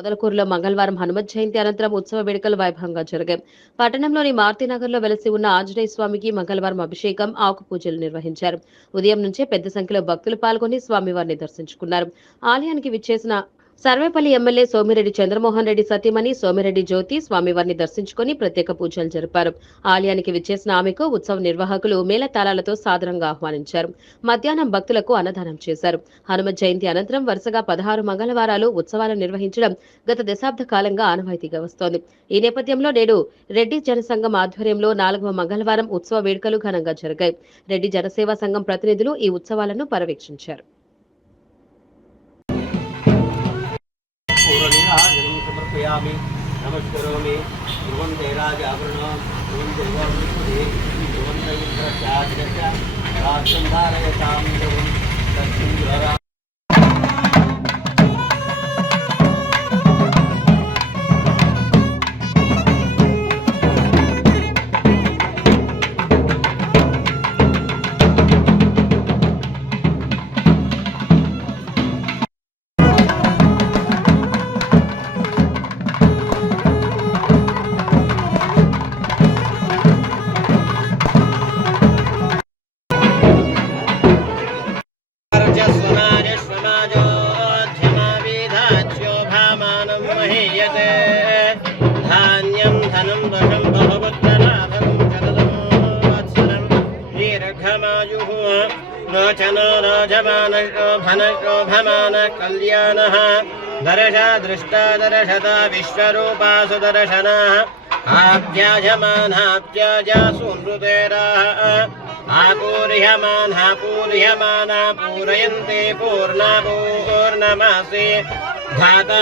పొదలకూరులో మంగళవారం హనుమత్ జయంతి అనంతరం ఉత్సవ వేడుకలు వైభవంగా జరిగాయి. పట్టణంలోని మారుతినగర్లో వెలసి ఉన్న ఆంజనేయ స్వామికి మంగళవారం అభిషేకం, ఆకు పూజలు నిర్వహించారు. ఉదయం నుంచే పెద్ద సంఖ్యలో భక్తులు పాల్గొని స్వామివారిని దర్శించుకున్నారు. ఆలయానికి విచ్చేసిన సర్వేపల్లి ఎమ్మెల్యే సోమిరెడ్డి చంద్రమోహన్ రెడ్డి సతీమణి సోమిరెడ్డి జ్యోతి స్వామివారిని దర్శించుకుని ప్రత్యేక పూజలు జరిపారు. ఆలయానికి విచ్చేసిన ఆమెకు ఉత్సవ నిర్వాహకులు మేళతాళాలతో సాదరంగా ఆహ్వానించారు. మధ్యాహ్నం భక్తులకు అన్నదానం చేశారు. హనుమత్ జయంతి అనంతరం వరుసగా 16 మంగళవారాలు ఉత్సవాలు నిర్వహించడం గత దశాబ్ద కాలంగా ఆనవాయితీగా వస్తోంది. ఈ నేపథ్యంలో నేడు రెడ్డి జనసంఘం ఆధ్వర్యంలో 4వ మంగళవారం ఉత్సవ వేడుకలు ఘనంగా జరిగాయి. రెడ్డి జనసేవా సంఘం ప్రతినిధులు ఈ ఉత్సవాలను పర్యవేక్షించారు. समर्पयामि नमस्करोमि ध्रुवन्ते राजावरणं ध्रुवन्ते वर्णिपुरे ध्रुवन्त इन्द्रस्यादिरस्य राष्ट्रं धारयतां ध्रुवं तस्मिन् धान्यं धनं वशं बहुपुत्रलाभं शततं वत्सरं दीर्घमायुः रोचनो रोचमानशोभमान कल्याणः दर्शा दृष्टा दर्शता विश्वरूपा सुदर्शनः आप्यायमानाप्याजा सुनृतेराः आपूर्यमाना पूरयन्ते पूर्णा पूर्णमासे धाता